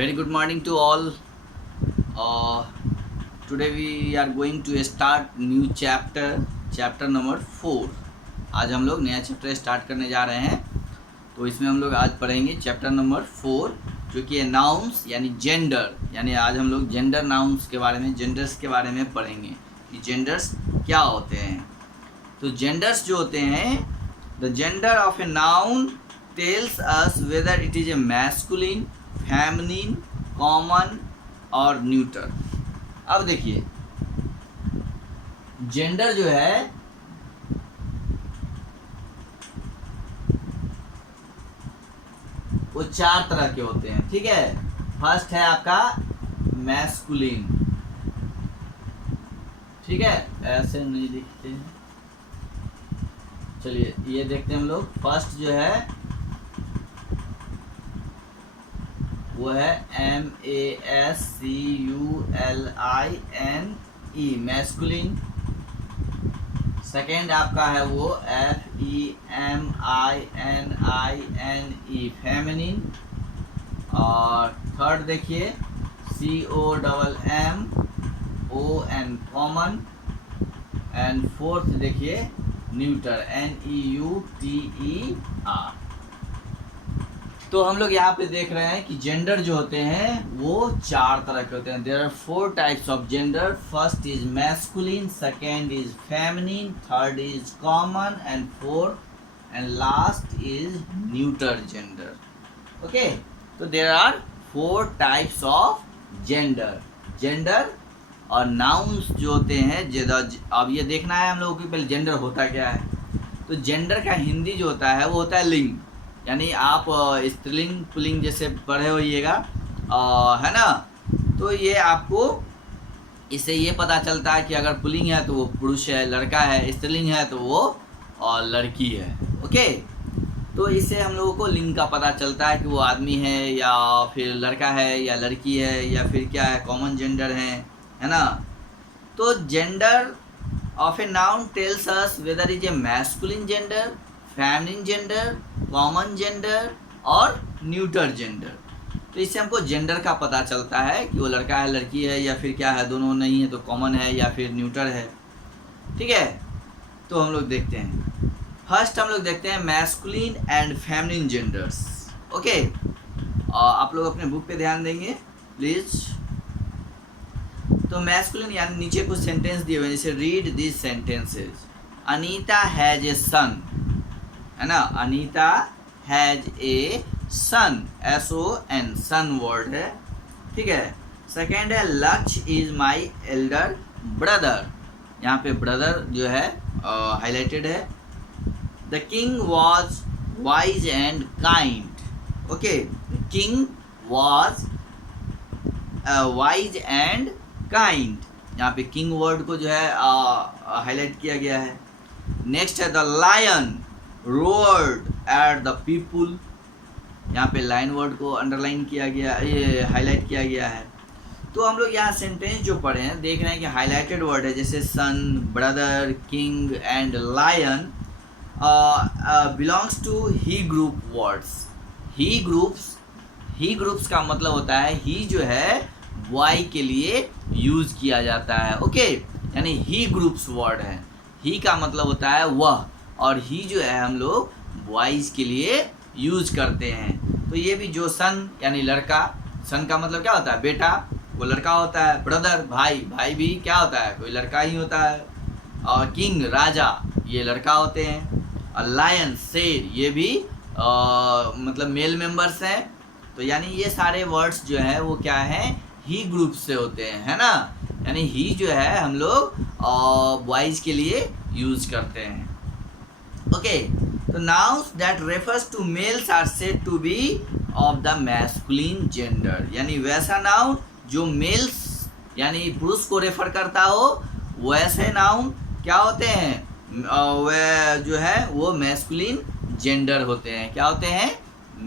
Very good morning to all. Uh, Today we are going to start new chapter number 4. आज हम लोग नया chapter start करने जा रहे हैं। तो इसमें हम लोग आज पढ़ेंगे चैप्टर नंबर 4 जो कि है नाउन्स यानी जेंडर। यानी आज हम लोग जेंडर नाउन्स के बारे में, जेंडर्स के बारे में पढ़ेंगे कि जेंडर्स क्या होते हैं। तो जेंडर्स जो होते हैं, the gender of a noun tales us whether it is a masculine, feminine, common और न्यूटर। अब देखिए जेंडर जो है वो 4 तरह के होते हैं, ठीक है। फर्स्ट है आपका मैस्कुलिन, ठीक है, ऐसे नहीं लिखते हैं। चलिए ये देखते हैं हम लोग। फर्स्ट जो है वो है MASCULINE मैस्कुलिन। सेकेंड आपका है वो FEMININE फेमिनिन। और थर्ड देखिए COMMON कॉमन। एंड फोर्थ देखिए न्यूटर NEUTER। तो हम लोग यहाँ पे देख रहे हैं कि जेंडर जो होते हैं वो 4 तरह के होते हैं। There are 4 types of gender. First is masculine, second is feminine, third is common and fourth and last is neuter gender. Okay, तो there are 4 types of gender और नाउन्स जो होते हैं। अब ये देखना है हम लोगों को पहले जेंडर होता क्या है। तो जेंडर का हिंदी जो होता है वो होता है लिंग। यानी आप स्त्रीलिंग पुल्लिंग जैसे पढ़े होइएगा, है ना। तो ये आपको इससे ये पता चलता है कि अगर पुल्लिंग है तो वो पुरुष है, लड़का है, स्त्रीलिंग है तो वो लड़की है। ओके, तो इससे हम लोगों को लिंग का पता चलता है कि वो आदमी है या फिर लड़का है या लड़की है या फिर क्या है, कॉमन जेंडर है ना। तो gender of a noun tales us weather is a masculine gender, feminine gender, common gender और न्यूटर जेंडर। तो इससे हमको जेंडर का पता चलता है कि वो लड़का है, लड़की है या फिर क्या है, दोनों नहीं है तो कॉमन है या फिर न्यूटर है, ठीक है। तो हम लोग देखते हैं। फर्स्ट हम लोग देखते हैं masculine and feminine genders. Okay, आप लोग अपने बुक पे ध्यान देंगे प्लीज। तो मैस्कुलिन यानी नीचे कुछ सेंटेंस दिए हुए हैं, जैसे read this sentences. Anita has a son, है ना। Anita has a son, SON, son word है, ठीक है। सेकेंड है लक्ष्य इज माई एल्डर ब्रदर। यहाँ पे ब्रदर जो है हाईलाइटेड है। The king was wise and kind. Okay, king was wise and kind. यहाँ पे किंग वर्ड को जो है हाईलाइट किया गया है। नेक्स्ट है the lion roared at the people. यहाँ पे लाइन वर्ड को अंडरलाइन किया गया, ये हाईलाइट किया गया है। तो हम लोग यहाँ सेंटेंस जो पढ़े हैं देख रहे हैं कि हाईलाइटेड वर्ड है, जैसे son, brother, king and lion belongs to he group words. He groups का मतलब होता है ही जो है बॉय के लिए यूज किया जाता है। ओके, यानी ही ग्रुप्स वर्ड है। ही का मतलब होता है वह, और ही जो है हम लोग बॉयज़ के लिए यूज करते हैं। तो ये भी जो सन यानी लड़का, सन का मतलब क्या होता है, बेटा, वो लड़का होता है। ब्रदर भाई भी क्या होता है, कोई लड़का ही होता है। और किंग राजा, ये लड़का होते हैं। और लायन शेर, ये भी मतलब मेल मेंबर्स हैं। तो यानी ये सारे वर्ड्स जो है वो क्या है, ही ग्रुप से होते हैं, है ना। यानी ही जो है हम लोग बॉयज़ के लिए यूज करते हैं। ओके, तो nouns that refers to males are said to be of the masculine gender. यानी वैसा नाउन जो मेल्स यानी पुरुष को रेफर करता हो, वैसे नाउन क्या होते हैं, वह जो है वो मैस्कुलिन जेंडर होते हैं। क्या होते हैं,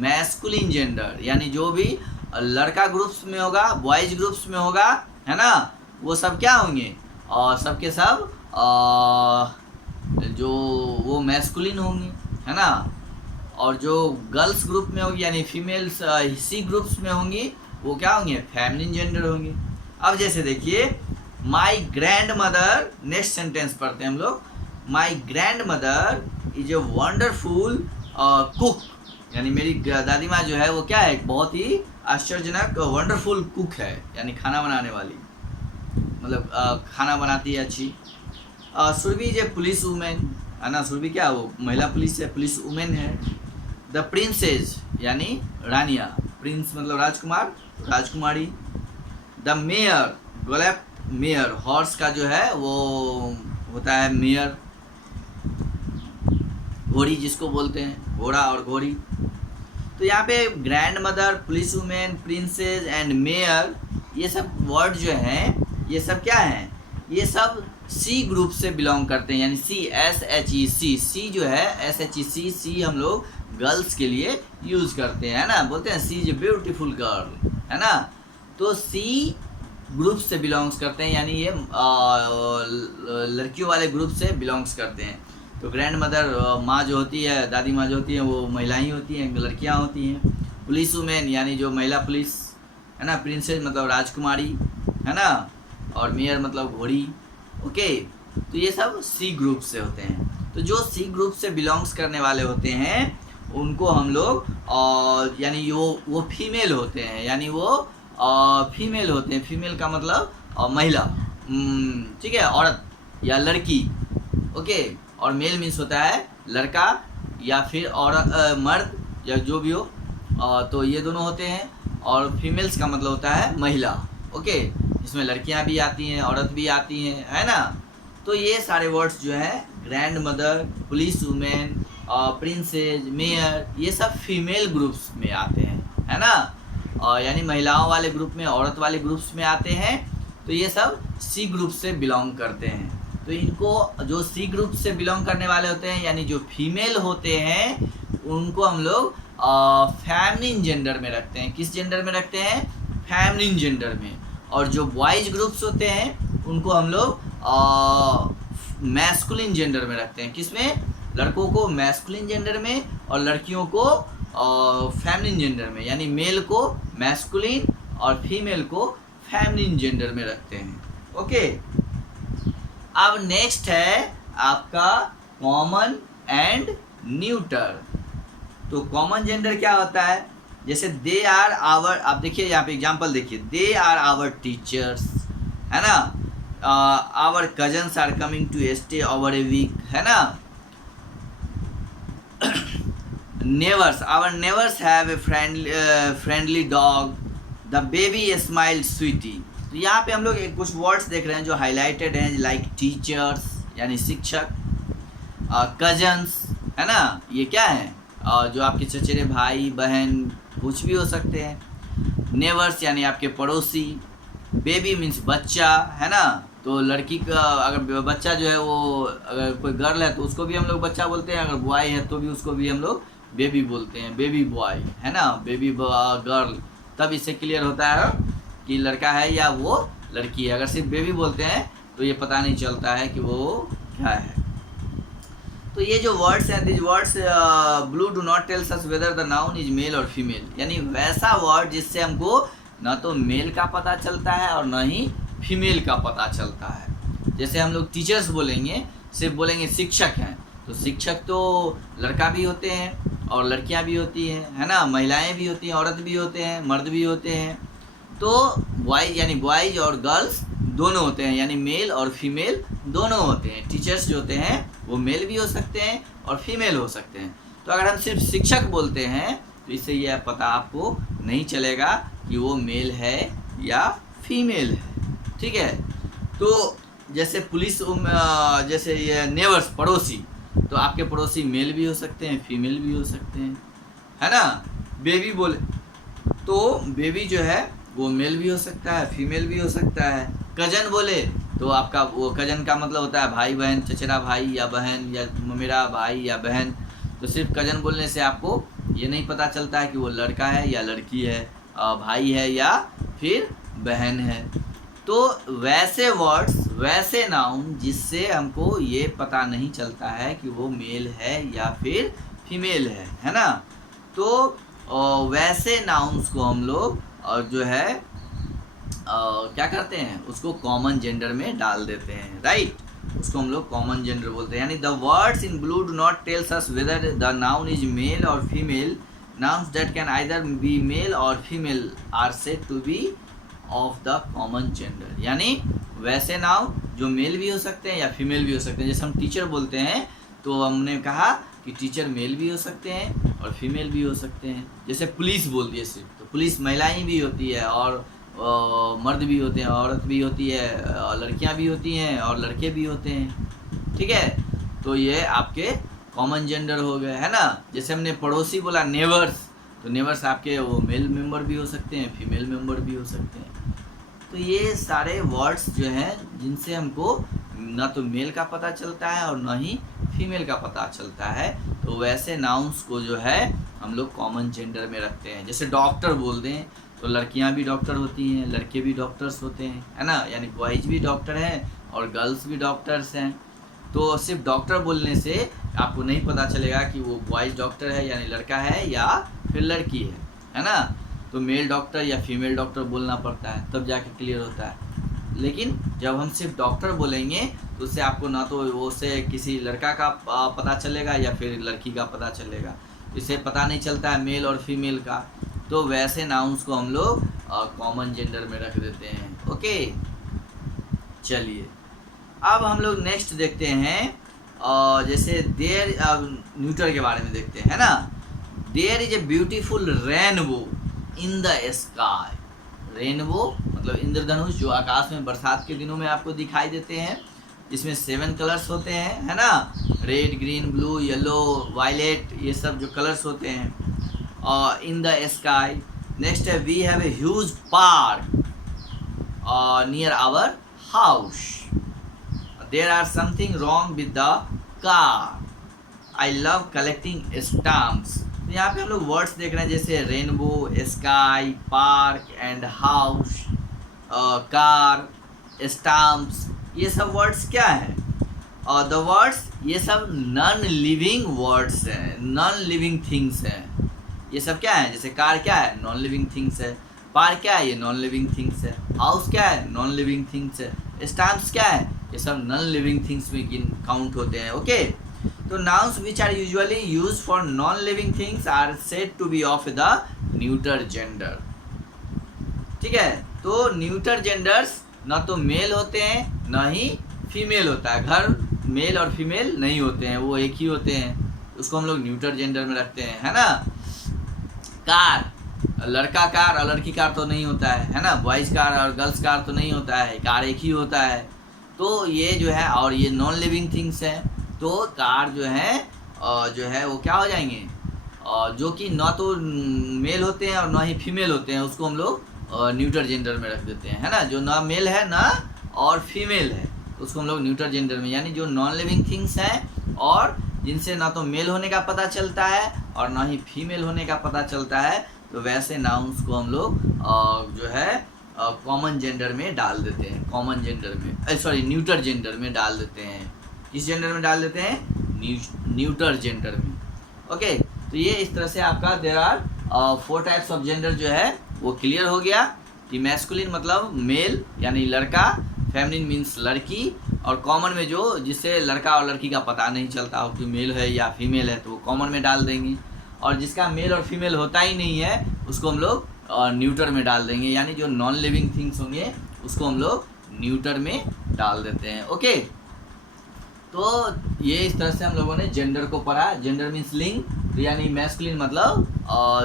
मैस्कुलिन जेंडर। यानी जो भी लड़का ग्रुप्स में होगा, बॉयज ग्रुप्स में होगा, है ना, वो सब क्या होंगे, और सबके सब जो वो मैस्कुलिन होंगी, है ना। और जो गर्ल्स ग्रुप में होगी यानी फीमेल्स सी ग्रुप्स में होंगी वो क्या होंगे, फेमिनिन जेंडर होंगे। अब जैसे देखिए my grand mother, next sentence पढ़ते हैं हम लोग। My grand mother is a wonderful cook, यानी मेरी दादी माँ जो है वो क्या है, बहुत ही आश्चर्यजनक वंडरफुल कुक है, यानी खाना बनाने वाली, मतलब खाना बनाती है अच्छी। Surabhi is a police women, है ना, सुरभि क्या वो महिला पुलिस है, पुलिस वुमेन है। द प्रिंसेस यानी रानिया, प्रिंस मतलब राजकुमार, राजकुमारी। द मेयर, गोलैप मेयर, हॉर्स का जो है वो होता है मेयर, घोड़ी जिसको बोलते हैं, घोड़ा और घोड़ी। तो यहाँ पे grand mother, police women, princess and mayor, ये सब वर्ड जो हैं ये सब क्या हैं, ये सब सी ग्रुप से बिलोंग करते हैं, यानी सी, SHEC, सी जो है SHEC, सी हम लोग गर्ल्स के लिए यूज़ करते हैं, है ना, बोलते हैं सी इज ए ब्यूटीफुल गर्ल, है ना। तो सी ग्रुप से बिलोंग्स करते हैं, यानी ये लड़कियों वाले ग्रुप से बिलोंग्स करते हैं। तो ग्रैंड मदर माँ जो होती है, दादी माँ जो होती हैं वो महिलाएं होती हैं, लड़कियाँ होती हैं। पुलिस वुमेन यानी जो महिला पुलिस, है ना। प्रिंसेस मतलब राजकुमारी, है ना, और मेयर मतलब घोड़ी। ओके, तो ये सब सी ग्रुप से होते हैं। तो जो सी ग्रुप से बिलोंग्स करने वाले होते हैं उनको हम लोग यानी वो फीमेल होते हैं, यानी वो फीमेल होते हैं। फीमेल का मतलब महिला, ठीक है, औरत या लड़की। ओके, और मेल मीन्स होता है लड़का या फिर औरत, मर्द या जो भी हो, तो ये दोनों होते हैं। और फीमेल्स का मतलब होता है महिला। ओके, इसमें लड़कियां भी आती हैं, औरत भी आती हैं, है ना। तो ये सारे वर्ड्स जो है grand mother, police women, princess, mayor, ये सब फीमेल ग्रुप्स में आते हैं, है ना। यानी महिलाओं वाले ग्रुप में, औरत वाले ग्रुप्स में आते हैं। तो ये सब सी ग्रुप से बिलोंग करते हैं। तो इनको जो सी ग्रुप से बिलोंग करने वाले होते हैं, यानी जो फीमेल होते हैं, उनको हम लोग फेमिनिन जेंडर में रखते हैं। किस जेंडर में रखते हैं, फेमिनिन जेंडर में। और जो बॉयज ग्रुप्स होते हैं उनको हम लोग मैस्कुलिन जेंडर में रखते हैं। किसमें, लड़कों को मैस्कुलिन जेंडर में और लड़कियों को फेमिनिन जेंडर में, यानी मेल को मैस्कुलिन और फीमेल को फेमिनिन जेंडर में रखते हैं। ओके, अब नेक्स्ट है आपका कॉमन एंड न्यूटर। तो कॉमन जेंडर क्या होता है, जैसे दे आर आवर, आप देखिए यहाँ पे एग्जांपल देखिए, दे आर आवर टीचर्स, है ना। Our cousins are coming to stay over a week, है ना। Neighbours, our neighbours have a friendly dog, the baby smile sweetly. तो यहाँ पे हम लोग कुछ वर्ड्स देख रहे हैं जो हाईलाइटेड हैं, लाइक टीचर्स यानी शिक्षक, कजन्स, है ना, ये क्या है, जो आपके चचेरे भाई बहन कुछ भी हो सकते हैं। नेवर्स यानी आपके पड़ोसी। बेबी मीन्स बच्चा, है ना। तो लड़की का अगर बच्चा जो है वो, अगर कोई गर्ल है तो उसको भी हम लोग बच्चा बोलते हैं, अगर बॉय है तो भी उसको भी हम लोग बेबी बोलते हैं, बेबी बॉय, है ना, बेबी गर्ल। तब इससे क्लियर होता है कि लड़का है या वो लड़की है। अगर सिर्फ बेबी बोलते हैं तो ये पता नहीं चलता है कि वो क्या है। तो ये जो वर्ड्स हैं, this words blue do not tells us whether the noun is male और फीमेल, यानी वैसा वर्ड जिससे हमको ना तो मेल का पता चलता है और ना ही फीमेल का पता चलता है। जैसे हम लोग टीचर्स बोलेंगे, सिर्फ बोलेंगे शिक्षक हैं, तो शिक्षक तो लड़का भी होते हैं और लड़कियां भी होती हैं, है ना, महिलाएं भी होती हैं, औरत भी होते हैं, मर्द भी होते हैं। तो बॉयज यानी बॉयज और गर्ल्स दोनों होते हैं, यानी मेल और फीमेल दोनों होते हैं। टीचर्स जो होते हैं वो मेल भी हो सकते हैं और फीमेल हो सकते हैं। तो अगर हम सिर्फ शिक्षक बोलते हैं तो इससे यह पता आपको नहीं चलेगा कि वो मेल है या फीमेल है, ठीक है। तो जैसे पुलिस, जैसे ये नेवर्स पड़ोसी, तो आपके पड़ोसी मेल भी हो सकते हैं, फीमेल भी हो सकते हैं, है ना। बेबी बोले तो बेबी जो है वो मेल भी हो सकता है, फीमेल भी हो सकता है। कजन बोले तो आपका वो कजन का मतलब होता है भाई बहन, चचेरा भाई या बहन या मेरा भाई या बहन। तो सिर्फ कजन बोलने से आपको ये नहीं पता चलता है कि वो लड़का है या लड़की है, भाई है या फिर बहन है। तो वैसे वर्ड्स, वैसे नाउन जिससे हमको ये पता नहीं चलता है कि वो मेल है या फिर फीमेल है ना। तो वैसे नाउन्स को हम लोग और जो है क्या करते हैं, उसको कॉमन जेंडर में डाल देते हैं, राइट। उसको हम लोग कॉमन जेंडर बोलते हैं। यानी the words in blue do not tells us whether the noun is male और female. Nouns that can either be male और female are said to be of the common gender. यानी वैसे noun जो mail भी हो सकते हैं या फीमेल भी हो सकते हैं। जैसे हम टीचर बोलते हैं तो हमने कहा कि टीचर मेल भी हो सकते हैं और फीमेल भी हो सकते हैं। जैसे पुलिस बोल दिए सिर्फ, तो पुलिस महिलाएं भी होती है और मर्द भी होते हैं, औरत भी होती है, लड़कियां भी होती हैं और लड़के भी होते हैं, ठीक है। तो ये आपके कॉमन जेंडर हो गए, है ना। जैसे हमने पड़ोसी बोला नेबर्स, तो नेबर्स आपके वो मेल मेंबर भी हो सकते हैं, फीमेल मेंबर भी हो सकते हैं। तो ये सारे वर्ड्स जो हैं जिनसे हमको ना तो मेल का पता चलता है और ना ही फीमेल का पता चलता है, तो वैसे नाउन्स को जो है हम लोग कॉमन जेंडर में रखते हैं। जैसे डॉक्टर बोल दें तो लड़कियां भी डॉक्टर होती हैं, लड़के भी डॉक्टर्स होते हैं, है ना। यानी बॉयज़ भी डॉक्टर हैं और गर्ल्स भी डॉक्टर्स हैं। तो सिर्फ डॉक्टर बोलने से आपको नहीं पता चलेगा कि वो बॉयज़ डॉक्टर है यानी लड़का है या फिर लड़की है ना। तो मेल डॉक्टर या फीमेल डॉक्टर बोलना पड़ता है, तब जाके क्लियर होता है। लेकिन जब हम सिर्फ डॉक्टर बोलेंगे तो उससे आपको ना तो वो से किसी लड़का का पता चलेगा या फिर लड़की का पता चलेगा, इससे पता नहीं चलता है मेल और फीमेल का। तो वैसे नाउन्स को हम लोग कॉमन जेंडर में रख देते हैं, ओके। चलिए अब हम लोग नेक्स्ट देखते हैं जैसे देयर न्यूटर के बारे में देखते हैं, है ना। There is a beautiful rainbow in the sky. Rainbow मतलब इंद्रधनुष, जो आकाश में बरसात के दिनों में आपको दिखाई देते हैं, इसमें 7 कलर्स होते हैं, है ना। Red, green, blue, yellow, violet, ये सब जो कलर्स होते हैं इन द स्काई। नेक्स्ट है we have a huge park near our house. There are something wrong with the car. I love collecting stamps. तो यहाँ पे हम लोग वर्ड्स देख रहे हैं जैसे rainbow, sky, park and house, car, stamps. ये सब वर्ड्स क्या हैं? और द वर्ड्स ये सब नॉन लिविंग वर्ड्स हैं, नॉन लिविंग थिंग्स हैं। ये सब क्या है? जैसे कार क्या है? नॉन लिविंग थिंग्स है। पार्क क्या है? ये नॉन लिविंग थिंग्स है। हाउस क्या है? नॉन लिविंग थिंग्स है। स्टाम्प्स क्या है? ये सब नॉन लिविंग थिंग्स में काउंट होते हैं, ओके। तो nouns which are usually used for non-living things are said to be of the neuter gender। ठीक है, तो न्यूटर जेंडर्स ना तो मेल होते हैं ना ही फीमेल होता है। घर मेल और फीमेल नहीं होते हैं, वो एक ही होते हैं, उसको हम लोग न्यूटर जेंडर में रखते हैं, है ना। कार, लड़का कार और लड़की कार तो नहीं होता है ना। बॉयज़ कार और गर्ल्स कार तो नहीं होता है, कार एक ही होता है। तो ये जो है, और ये नॉन लिविंग थिंग्स हैं, तो कार जो है वो क्या हो जाएंगे, जो कि ना तो मेल होते हैं और ना ही फीमेल होते हैं, उसको हम लोग न्यूटर जेंडर में रख देते हैं, है ना। जो ना मेल है ना और फीमेल है, उसको हम लोग न्यूटर जेंडर में, यानी जो नॉन लिविंग थिंग्स हैं और जिनसे ना तो मेल होने का पता चलता है और ना ही फीमेल होने का पता चलता है, तो वैसे नाउन्स को हम लोग जो है कॉमन जेंडर में डाल देते हैं, कॉमन जेंडर में, सॉरी न्यूटर जेंडर में डाल देते हैं। किस जेंडर में डाल देते हैं? न्यूटर जेंडर में, ओके। तो ये इस तरह से आपका there are 4 types of gender जो है वो क्लियर हो गया कि मैस्कुलिन मतलब मेल यानी लड़का, फेमिनिन मीन्स लड़की, और कॉमन में जो जिससे लड़का और लड़की का पता नहीं चलता हो कि मेल है या फीमेल है, तो वो कॉमन में डाल देंगे। और जिसका मेल और फीमेल होता ही नहीं है उसको हम लोग न्यूटर में डाल देंगे, यानी जो नॉन लिविंग थिंग्स होंगे उसको हम लोग न्यूटर में डाल देते हैं, ओके। तो ये इस तरह से हम लोगों ने जेंडर को पढ़ा। जेंडर मीन्स लिंग, तो यानी मैस्कुलिन मतलब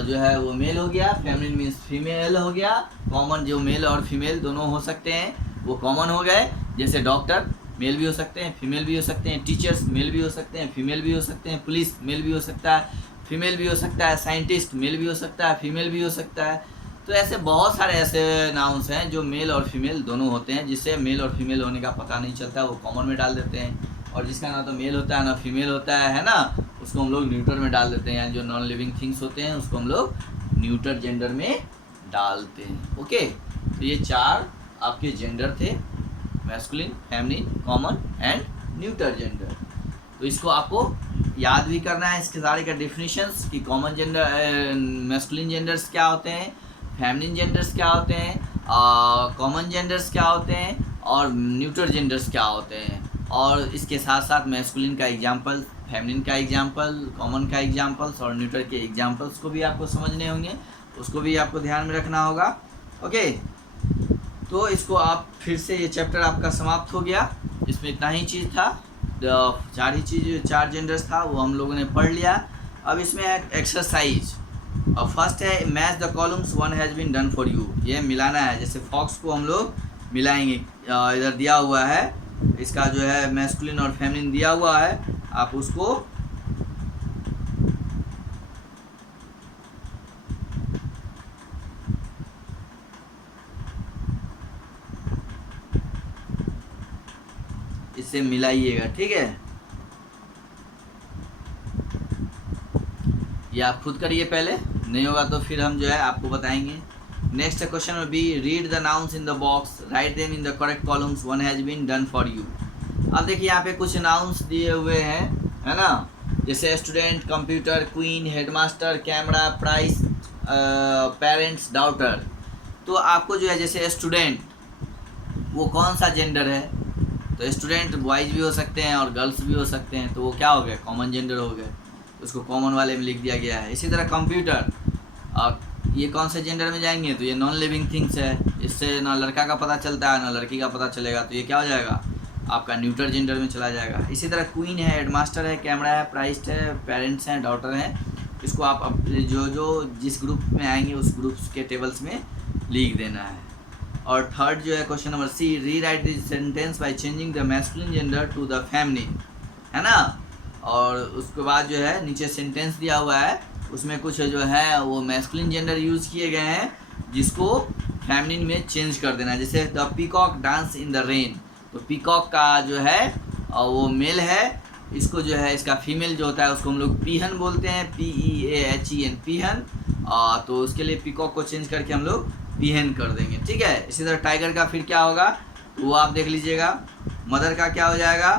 जो है वो मेल हो गया, फेमिनिन मीन्स फीमेल हो गया, कॉमन जो मेल और फीमेल दोनों हो सकते हैं वो कॉमन हो गए। जैसे डॉक्टर मेल भी हो सकते हैं, फीमेल भी हो सकते हैं, टीचर्स मेल भी हो सकते हैं, फीमेल भी हो सकते हैं, पुलिस मेल भी हो सकता है, फीमेल भी हो सकता है, साइंटिस्ट मेल भी हो सकता है, फीमेल भी हो सकता है। तो ऐसे बहुत सारे ऐसे नाउन्स हैं जो मेल और फीमेल दोनों होते हैं, जिससे मेल और फीमेल होने का पता नहीं चलता, वो कॉमन में डाल देते हैं। और जिसका ना तो मेल होता है ना फीमेल होता है ना, उसको हम लोग न्यूटर में डाल देते हैं, यानी जो नॉन लिविंग थिंग्स होते हैं उसको हम लोग न्यूटर जेंडर में डालते हैं, ओके। तो ये 4 आपके जेंडर थे, masculine, feminine, common and neuter gender. तो इसको आपको याद भी करना है, इसके सारे का डेफिनेशंस कि कॉमन जेंडर, मैस्कुलिन जेंडर्स क्या होते हैं, फेमिनिन जेंडर्स क्या होते हैं, कॉमन जेंडर्स क्या होते हैं, और न्यूट्रल जेंडर्स क्या होते हैं, और इसके साथ साथ मैस्कुलिन का एग्जाम्पल, फेमिनिन का एग्जाम्पल, कॉमन का एग्जाम्पल्स और न्यूट्रल के एग्जाम्पल्स को भी आपको समझने होंगे, उसको भी आपको ध्यान में रखना होगा। ओके, तो इसको आप फिर से, ये चैप्टर आपका समाप्त हो गया। इसमें इतना ही चीज़ था, चार जेंडर्स था वो हम लोगों ने पढ़ लिया। अब इसमें एक एक्सरसाइज, और फर्स्ट है match the columns, one has been done for you. ये मिलाना है, जैसे फॉक्स को हम लोग मिलाएंगे। इधर दिया हुआ है, इसका जो है मैस्कुलिन और फेमिनिन दिया हुआ है, आप उसको इससे मिलाइएगा, ठीक है। ये आप खुद करिए पहले, नहीं होगा तो फिर हम जो है आपको बताएंगे। Next question will be read the nouns in the box, write them in the correct columns, one has been done for you. अब देखिए यहाँ पे कुछ नाउन्स दिए हुए हैं, है ना, जैसे student, computer, queen, headmaster, camera, price, parents, daughter. तो आपको जो है जैसे स्टूडेंट, वो कौन सा जेंडर है, तो स्टूडेंट बॉयज़ भी हो सकते हैं और गर्ल्स भी हो सकते हैं, तो वो क्या हो गया, कॉमन जेंडर हो गए, उसको कॉमन वाले में लिख दिया गया है। इसी तरह कंप्यूटर, ये कौन से जेंडर में जाएंगे, तो ये नॉन लिविंग थिंग्स है, इससे ना लड़का का पता चलता है ना लड़की का पता चलेगा, तो ये क्या हो जाएगा, आपका न्यूट्रल जेंडर में चला जाएगा। इसी तरह क्वीन है, हेडमास्टर है, कैमरा है, प्राइस्ट है, पेरेंट्स हैं, डॉटर हैं, इसको आप जो जिस ग्रुप में आएंगे उस ग्रुप के टेबल्स में लिख देना है। और थर्ड जो है question number c, rewrite this sentence by changing the masculine gender to the feminine, है ना। और उसके बाद जो है नीचे सेंटेंस दिया हुआ है, उसमें कुछ जो है वो मैस्कुलिन जेंडर यूज़ किए गए हैं, जिसको फेमिनिन में चेंज कर देना है। जैसे the peacock dance in the rain, तो पीकॉक का जो है वो मेल है, इसको जो है इसका फीमेल जो होता है उसको हम लोग पीहन बोलते हैं, PEAHEN, पीहन। तो उसके लिए पीकॉक को चेंज करके हम लोग पीहन कर देंगे, ठीक है। इसी तरह टाइगर का फिर क्या होगा वो आप देख लीजिएगा। मदर का क्या हो जाएगा,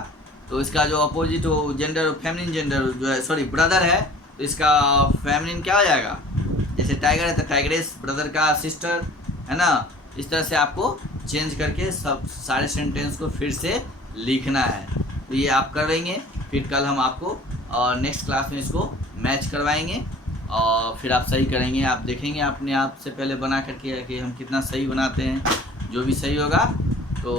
तो इसका जो अपोजिट हो जेंडर, फेमिनिन जेंडर जो है, सॉरी ब्रदर है, तो इसका फेमिनिन क्या हो जाएगा, जैसे टाइगर है तो टाइग्रेस, ब्रदर का सिस्टर, है ना। इस तरह से आपको चेंज करके सब सारे सेंटेंस को फिर से लिखना है। तो ये आप कर लेंगे, फिर कल हम आपको नेक्स्ट क्लास में इसको मैच करवाएंगे और फिर आप सही करेंगे। आप देखेंगे अपने आप से पहले बना करके कि हम कितना सही बनाते हैं। जो भी सही होगा तो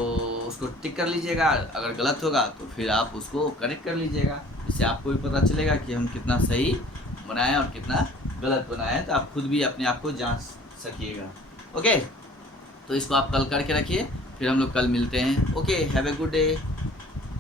उसको टिक कर लीजिएगा, अगर गलत होगा तो फिर आप उसको करेक्ट कर लीजिएगा। इससे आपको भी पता चलेगा कि हम कितना सही बनाएं और कितना गलत बनाएं, तो आप खुद भी अपने आप को जांच सकिएगा। ओके, तो इसको आप कल करके रखिए, फिर हम लोग कल मिलते हैं। Okay, have a good day.